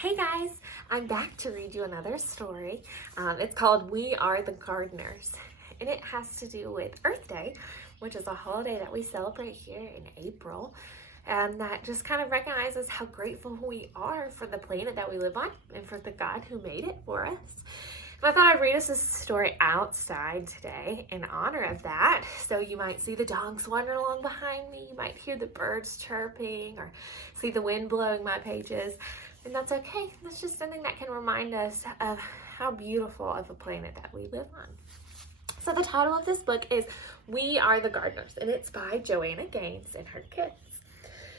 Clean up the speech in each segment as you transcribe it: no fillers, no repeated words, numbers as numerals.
Hey guys, I'm back to read you another story. It's called We Are the Gardeners, and it has to do with Earth Day, which is a holiday that we celebrate here in April, and that just kind of recognizes how grateful we are for the planet that we live on and for the God who made it for us. And I thought I'd read us this story outside today in honor of that. So you might see the dogs wandering along behind me, you might hear the birds chirping, or see the wind blowing my pages. And that's okay. That's just something that can remind us of how beautiful of a planet that we live on. So the title of this book is We Are the Gardeners, and it's by Joanna Gaines and her kids.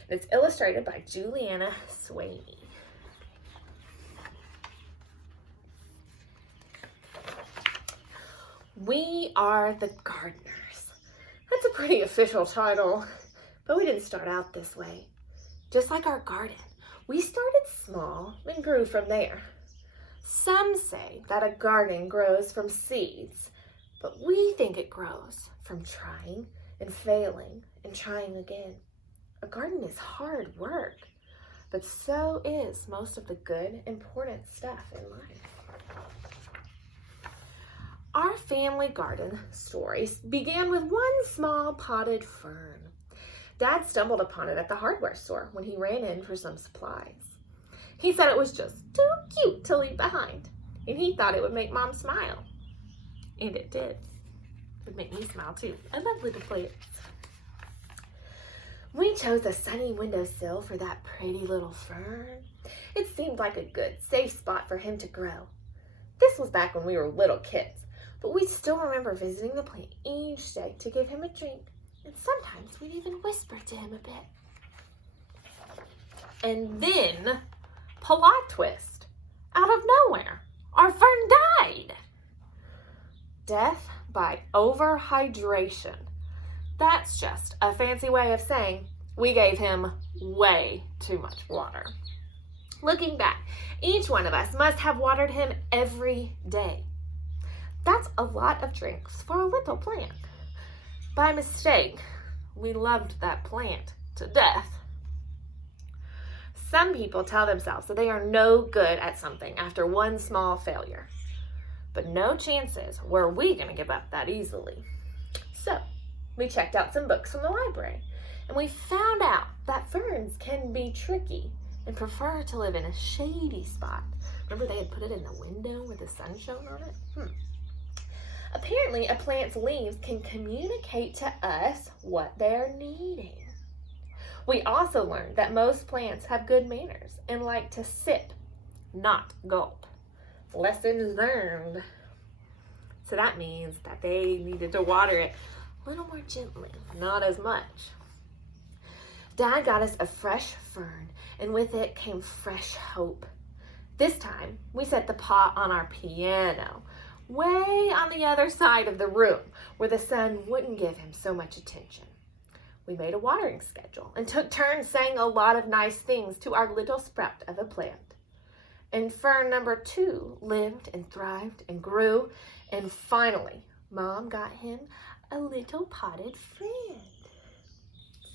And it's illustrated by Joanna Gaines. We Are the Gardeners. That's a pretty official title, but we didn't start out this way. Just like our garden, we started small and grew from there. Some say that a garden grows from seeds, but we think it grows from trying and failing and trying again. A garden is hard work, but so is most of the good, important stuff in life. Our family garden story began with one small potted fern. Dad stumbled upon it at the hardware store when he ran in for some supplies. He said it was just too cute to leave behind, and he thought it would make Mom smile. And it did. It would make me smile too. I love little plants. We chose a sunny windowsill for that pretty little fern. It seemed like a good, safe spot for him to grow. This was back when we were little kids, but we still remember visiting the plant each day to give him a drink. And sometimes we'd even whisper to him a bit. And then, plot twist, out of nowhere, our fern died. Death by overhydration. That's just a fancy way of saying we gave him way too much water. Looking back, each one of us must have watered him every day. That's a lot of drinks for a little plant. By mistake, we loved that plant to death. Some people tell themselves that they are no good at something after one small failure. But no chances were we going to give up that easily. So, we checked out some books from the library, and we found out that ferns can be tricky and prefer to live in a shady spot. Remember they had put it in the window where the sun shone on it? Apparently, a plant's leaves can communicate to us what they're needing. We also learned that most plants have good manners and like to sip, not gulp. Lessons learned. So that means that they needed to water it a little more gently, not as much. Dad got us a fresh fern, and with it came fresh hope. This time, we set the pot on our piano, way on the other side of the room, where the sun wouldn't give him so much attention. We made a watering schedule and took turns saying a lot of nice things to our little sprout of a plant. And fern number 2 lived and thrived and grew, and finally, Mom got him a little potted friend.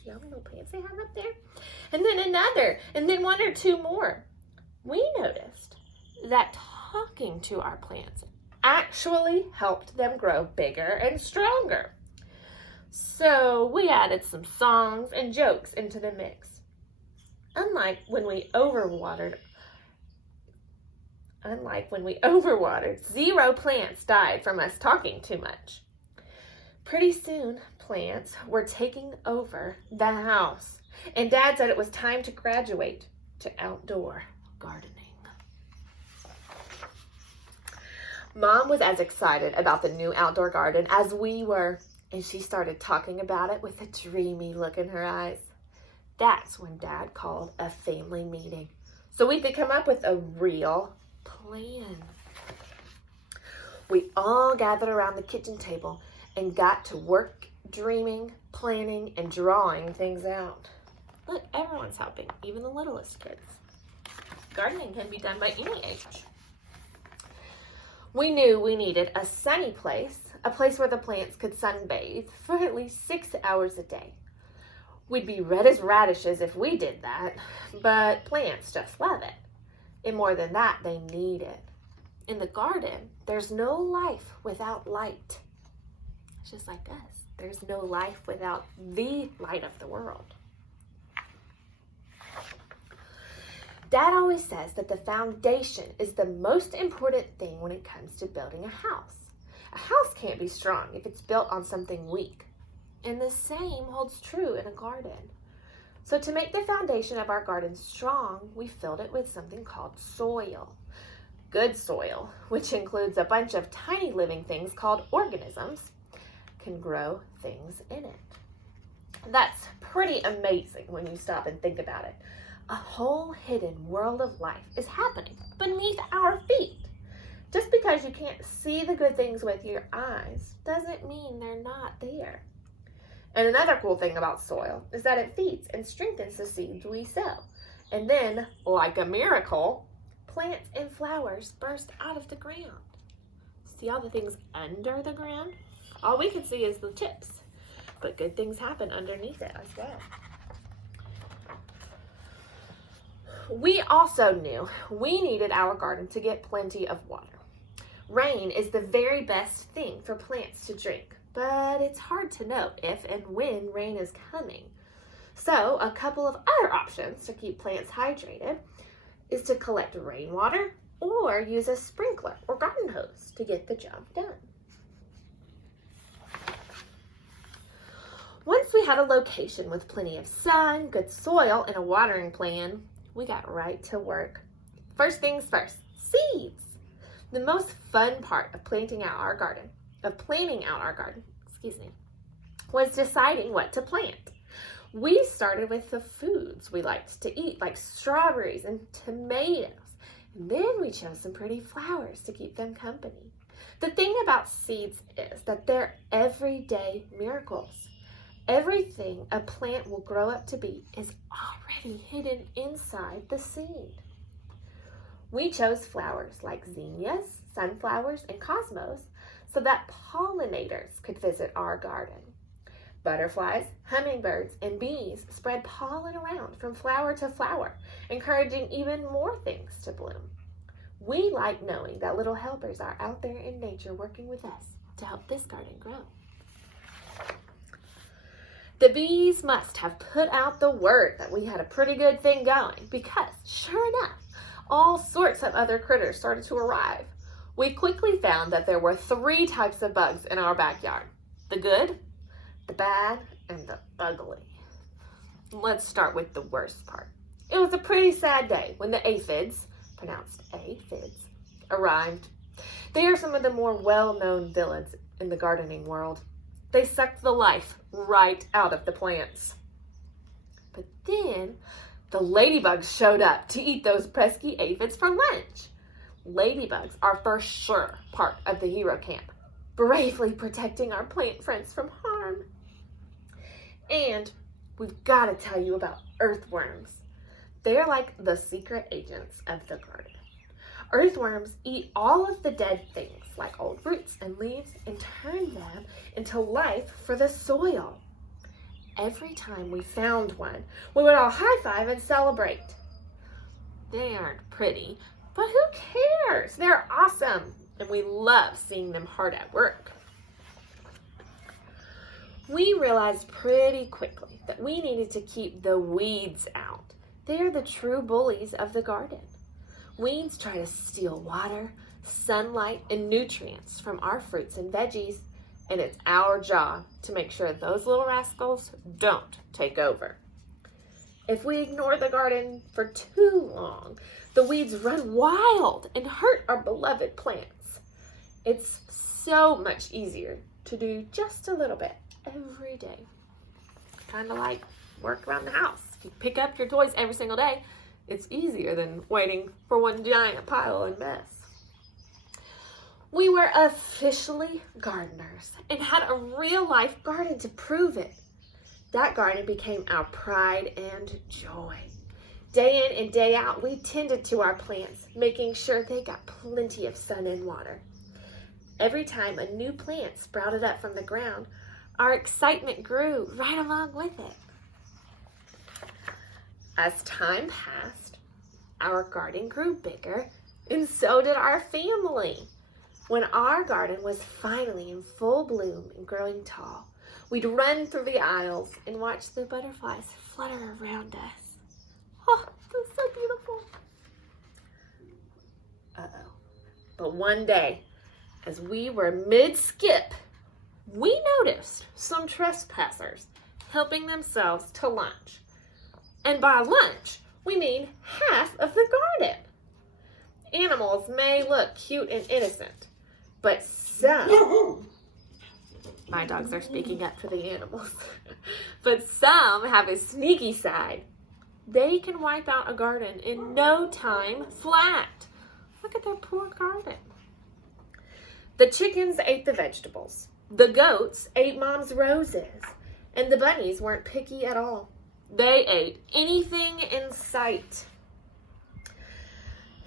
See all the little plants they have up there? And then another, and then 1 or 2 more. We noticed that talking to our plants actually helped them grow bigger and stronger. So we added some songs and jokes into the mix. Unlike when we overwatered, 0 plants died from us talking too much. Pretty soon, plants were taking over the house, and Dad said it was time to graduate to outdoor gardening. Mom was as excited about the new outdoor garden as we were, and she started talking about it with a dreamy look in her eyes. That's when Dad called a family meeting so we could come up with a real plan. We all gathered around the kitchen table and got to work dreaming, planning, and drawing things out. Look, everyone's helping, even the littlest kids. Gardening can be done by any age. We knew we needed a sunny place, a place where the plants could sunbathe for at least 6 hours a day. We'd be red as radishes if we did that, but plants just love it. And more than that, they need it. In the garden, there's no life without light. It's just like us. There's no life without the light of the world. Dad always says that the foundation is the most important thing when it comes to building a house. A house can't be strong if it's built on something weak. And the same holds true in a garden. So to make the foundation of our garden strong, we filled it with something called soil. Good soil, which includes a bunch of tiny living things called organisms, can grow things in it. That's pretty amazing when you stop and think about it. A whole hidden world of life is happening beneath our feet. Just because you can't see the good things with your eyes doesn't mean they're not there. And another cool thing about soil is that it feeds and strengthens the seeds we sow. And then, like a miracle, plants and flowers burst out of the ground. See all the things under the ground? All we can see is the tips, but good things happen underneath it as well. We also knew we needed our garden to get plenty of water. Rain is the very best thing for plants to drink, but it's hard to know if and when rain is coming. So a couple of other options to keep plants hydrated is to collect rainwater or use a sprinkler or garden hose to get the job done. Once we had a location with plenty of sun, good soil, and a watering plan, we got right to work. First things first, seeds. The most fun part of planting out our garden, was deciding what to plant. We started with the foods we liked to eat, like strawberries and tomatoes. And then we chose some pretty flowers to keep them company. The thing about seeds is that they're everyday miracles. Everything a plant will grow up to be is already hidden inside the seed. We chose flowers like zinnias, sunflowers, and cosmos so that pollinators could visit our garden. Butterflies, hummingbirds, and bees spread pollen around from flower to flower, encouraging even more things to bloom. We like knowing that little helpers are out there in nature working with us to help this garden grow. The bees must have put out the word that we had a pretty good thing going because, sure enough, all sorts of other critters started to arrive. We quickly found that there were 3 types of bugs in our backyard: the good, the bad, and the ugly. Let's start with the worst part. It was a pretty sad day when the aphids, pronounced aphids, arrived. They are some of the more well-known villains in the gardening world. They sucked the life right out of the plants. But then the ladybugs showed up to eat those pesky aphids for lunch. Ladybugs are for sure part of the hero camp, bravely protecting our plant friends from harm. And we've got to tell you about earthworms. They're like the secret agents of the garden. Earthworms eat all of the dead things, like old roots and leaves, and turn them into life for the soil. Every time we found one, we would all high-five and celebrate. They aren't pretty, but who cares? They're awesome, and we love seeing them hard at work. We realized pretty quickly that we needed to keep the weeds out. They're the true bullies of the garden. Weeds try to steal water, sunlight, and nutrients from our fruits and veggies, and it's our job to make sure those little rascals don't take over. If we ignore the garden for too long, the weeds run wild and hurt our beloved plants. It's so much easier to do just a little bit every day. Kind of like work around the house. If you pick up your toys every single day, it's easier than waiting for one giant pile of mess. We were officially gardeners and had a real-life garden to prove it. That garden became our pride and joy. Day in and day out, we tended to our plants, making sure they got plenty of sun and water. Every time a new plant sprouted up from the ground, our excitement grew right along with it. As time passed, our garden grew bigger, and so did our family. When our garden was finally in full bloom and growing tall, we'd run through the aisles and watch the butterflies flutter around us. Oh, that's so beautiful. Uh-oh. But one day, as we were mid-skip, we noticed some trespassers helping themselves to lunch. And by lunch, we mean half of the garden. Animals may look cute and innocent, but some, my dogs are speaking up for the animals, but some have a sneaky side. They can wipe out a garden in no time flat. Look at their poor garden. The chickens ate the vegetables. The goats ate Mom's roses. And the bunnies weren't picky at all. They ate anything in sight.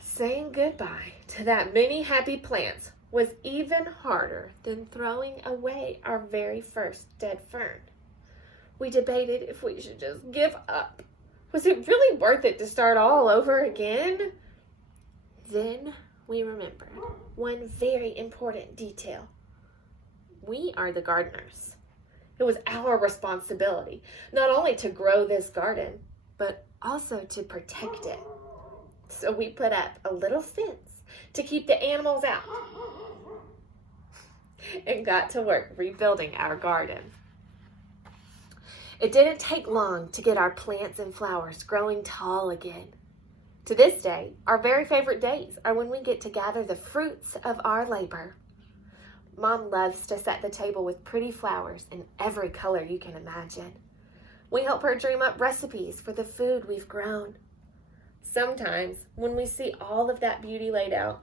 Saying goodbye to that many happy plants was even harder than throwing away our very first dead fern. We debated if we should just give up. Was it really worth it to start all over again? Then we remembered one very important detail. We are the gardeners. It was our responsibility not only to grow this garden, but also to protect it. So we put up a little fence to keep the animals out and got to work rebuilding our garden. It didn't take long to get our plants and flowers growing tall again. To this day, our very favorite days are when we get to gather the fruits of our labor. Mom loves to set the table with pretty flowers in every color you can imagine. We help her dream up recipes for the food we've grown. Sometimes, when we see all of that beauty laid out,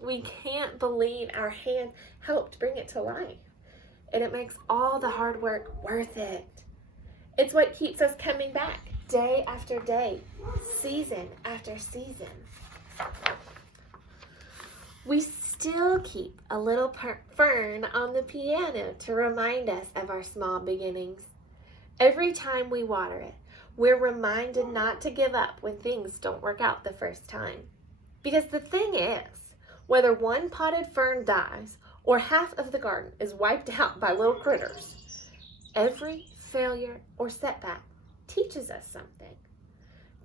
we can't believe our hand helped bring it to life. And it makes all the hard work worth it. It's what keeps us coming back day after day, season after season. We still keep a little fern on the piano to remind us of our small beginnings. Every time we water it, we're reminded not to give up when things don't work out the first time. Because the thing is, whether one potted fern dies or half of the garden is wiped out by little critters, every failure or setback teaches us something.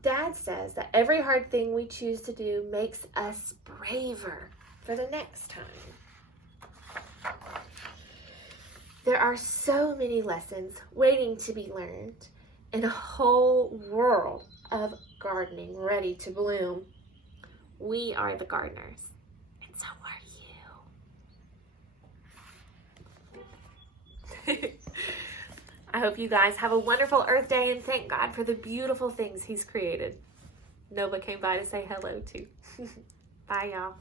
Dad says that every hard thing we choose to do makes us braver for the next time. There are so many lessons waiting to be learned and a whole world of gardening ready to bloom. We are the gardeners, and so are you. I hope you guys have a wonderful Earth Day and thank God for the beautiful things He's created. Nova came by to say hello too. Bye, y'all.